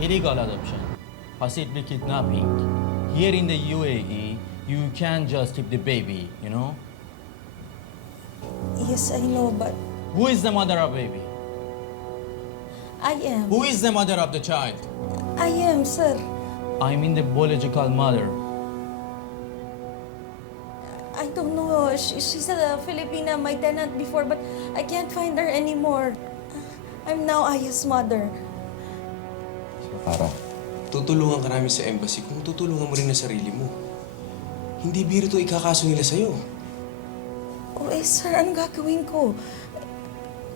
illegal adoption, possibly kidnapping. Here in the UAE, you can't just keep the baby, you know? Yes, I know, but Who is the mother of baby? I am. Who is the mother of the child? I am, sir. I mean the biological mother. I don't know. She's a Filipina, my tenant before, but I can't find her anymore. I'm now Aya's mother. Para, tutulungan ka namin sa embassy kung tutulungan mo rin na sarili mo. Hindi biro to ikakaso nila sa'yo. Oh, sir, anong gagawin ko?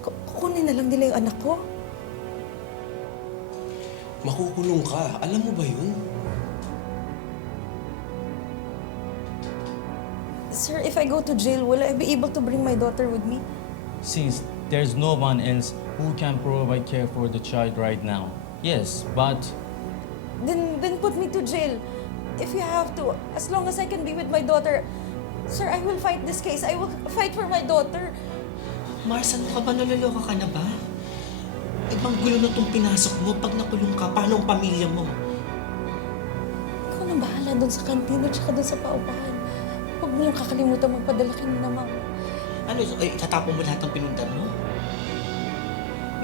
Kukunin na lang nila yung anak ko? Makukulong ka. Alam mo ba yun? Sir, if I go to jail, will I be able to bring my daughter with me? Since there's no one else who can provide care for the child right now. Yes, but Then put me to jail. If you have to, as long as I can be with my daughter. Sir, I will fight this case. I will fight for my daughter. Mars, ano ka ba? Naloloka ka na ba? Ibang gulo na itong pinasok mo. Pag nakulong ka, paano ang pamilya mo? Ikaw na bahala doon sa kantino at doon sa paupahan. Huwag mo yung kakalimutan magpadala kay Nina Ma'am. Ano, itatapon mo lahat ng pinundan mo?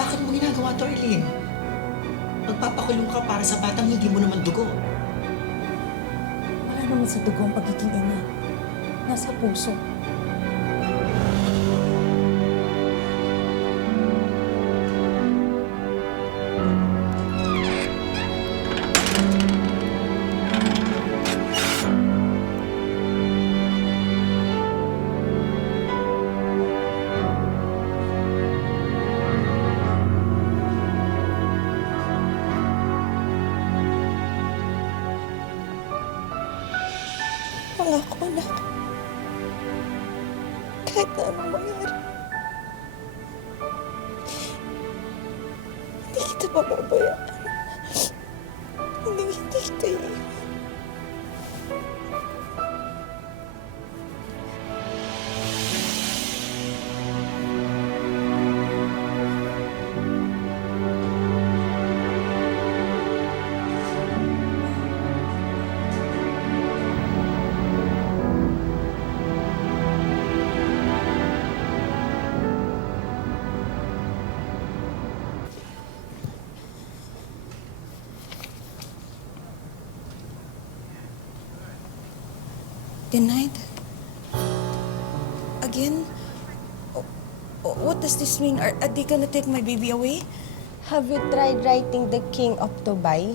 Bakit mo ginagawa to, Arlene? Magpapakulong ka para sa batang hindi mo naman dugo. Wala naman sa dugo ang pagiging ina. Nasa puso. Pangako, anak. Kahit na anong mangyari. Hindi kita pababayaan. Hindi kita iiwan. Denied? Again? What does this mean? Are they gonna take my baby away? Have you tried writing the King of Dubai?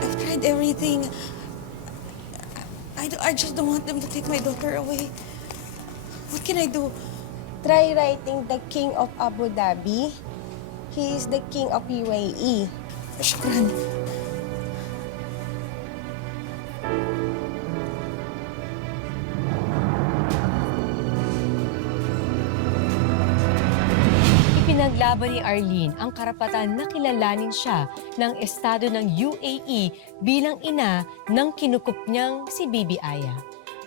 I've tried everything. I just don't want them to take my daughter away. What can I do? Try writing the King of Abu Dhabi. He is the King of UAE. Shukran. Pinaglaban ni Arlene ang karapatan na kilalanin siya ng estado ng UAE bilang ina ng kinukup niyang si Bibi Aya.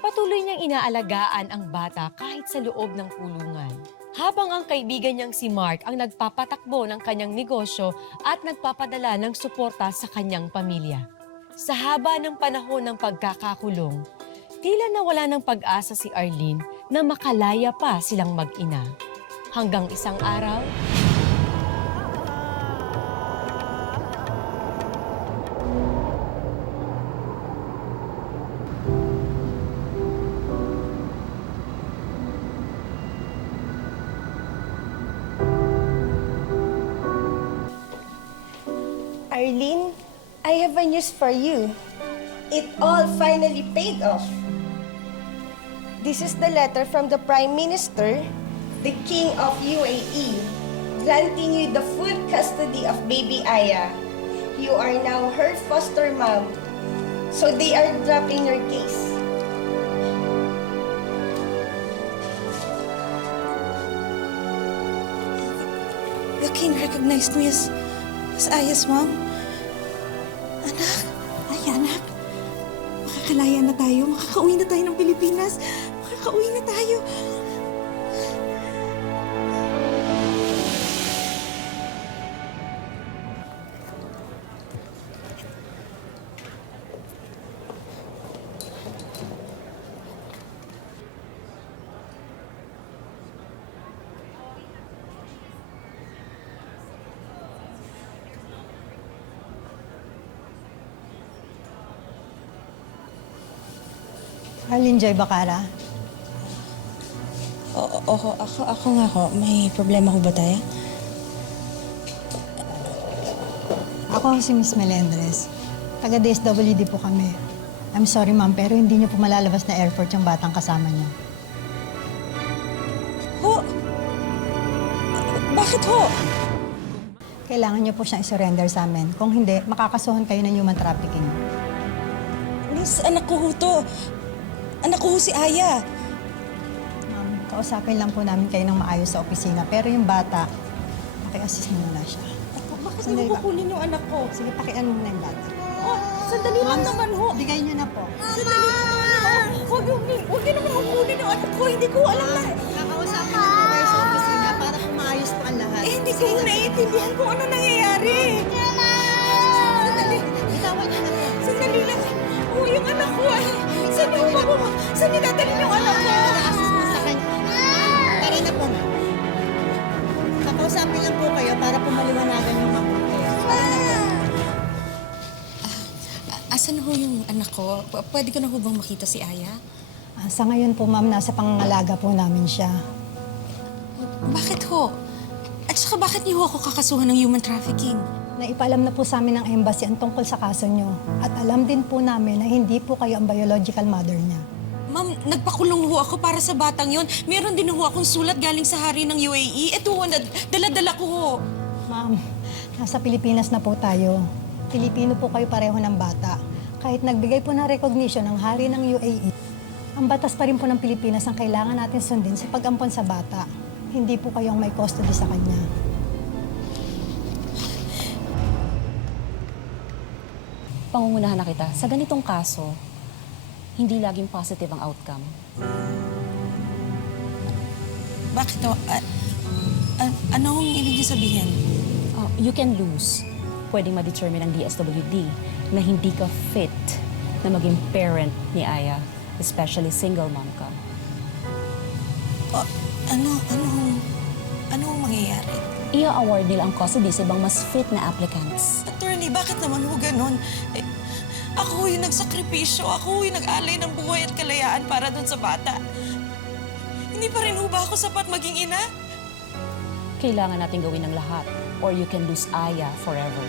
Patuloy niyang inaalagaan ang bata kahit sa loob ng kulungan. Habang ang kaibigan niyang si Mark ang nagpapatakbo ng kanyang negosyo at nagpapadala ng suporta sa kanyang pamilya. Sa haba ng panahon ng pagkakakulong, tila nawala ng pag-asa si Arlene na makalaya pa silang mag-ina. Hanggang isang araw, Arlene, I have a news for you. It all finally paid off. This is the letter from the Prime Minister, the King of UAE, granting you the full custody of baby Aya. You are now her foster mom, so they are dropping your case. The king recognized me as Aya's mom. Anak, anak. Makakalaya na tayo. Makakauwi na tayo ng Pilipinas. Makakauwi na tayo. Arlene Joy Bacara. Oo, ako nga ho. May problema ho ba tayo? Ako si Miss Melendres. Taga DSWD po kami. I'm sorry ma'am, pero hindi niyo po malalabas na airport yung batang kasama niyo. Ho? Bakit ho? Kailangan niyo po siyang isurrender sa amin. Kung hindi, makakasuhan kayo ng human trafficking. Miss, anak ko ho to. Anak ko ho si Aya. Ma'am, kausapin lang po namin kayo ng maayos sa opisina. Pero yung bata, paki-assist mo muna siya. Bakit Sandali niyo ba? kukunin yung anak ko? Sige, pakiano muna yung bata. Oh, sandali lang naman ho. Bigay niyo na po. Sandali lang naman ho. Huwag niyo naman kukunin yung anak ko. Hindi ko alam na. Kakausapin na po kayo sa opisina para po maayos po ang lahat. Hindi ko naiintindihan kung ano nangyayari. Sandali. Bitawan niyo na po. Sandali lang. Oh, yung anak ko ay. Saan niyo dadalhin yung anak ko? Naka-assist mo sa kanya. Tara na po. Kakausapin lang po kayo para po maliwanagan yung mabuti. Asan ho yung anak ko? Pwede ko na ho bang makita si Aya? Sa ngayon po, ma'am, nasa pangangalaga po namin siya. Bakit ho? At saka bakit niyo ho ako kakasuhan ng human trafficking? Naipaalam na po sa amin ng embassy ang tungkol sa kaso niyo. At alam din po namin na hindi po kayo ang biological mother niya. Ma'am, nagpakulong ho ako para sa batang yon. Meron din ho akong sulat galing sa hari ng UAE. Ito ho, dala-dala ko ho. Ma'am, nasa Pilipinas na po tayo. Pilipino po kayo pareho ng bata. Kahit nagbigay po ng recognition ng hari ng UAE, ang batas pa rin po ng Pilipinas ang kailangan natin sundin sa pag-ampon sa bata. Hindi po kayong may custody sa kanya. Pangungunahan na kita, sa ganitong kaso, hindi laging positive ang outcome. Bakit ho? Anong ibig niyo sabihin? You can lose. Pwedeng ma-determine ng DSWD na hindi ka fit na maging parent ni Aya, especially single mom ka. Anong mangyayari? Ia-award nila ang custody sa ibang mas fit na applicants. Attorney, bakit naman ho ganun? Ako yung nagsakripisyo. Ako yung nag-alay ng buhay at kalayaan para doon sa bata. Hindi pa rin ho ba ako sapat maging ina? Kailangan natin gawin ng lahat or you can lose Aya forever.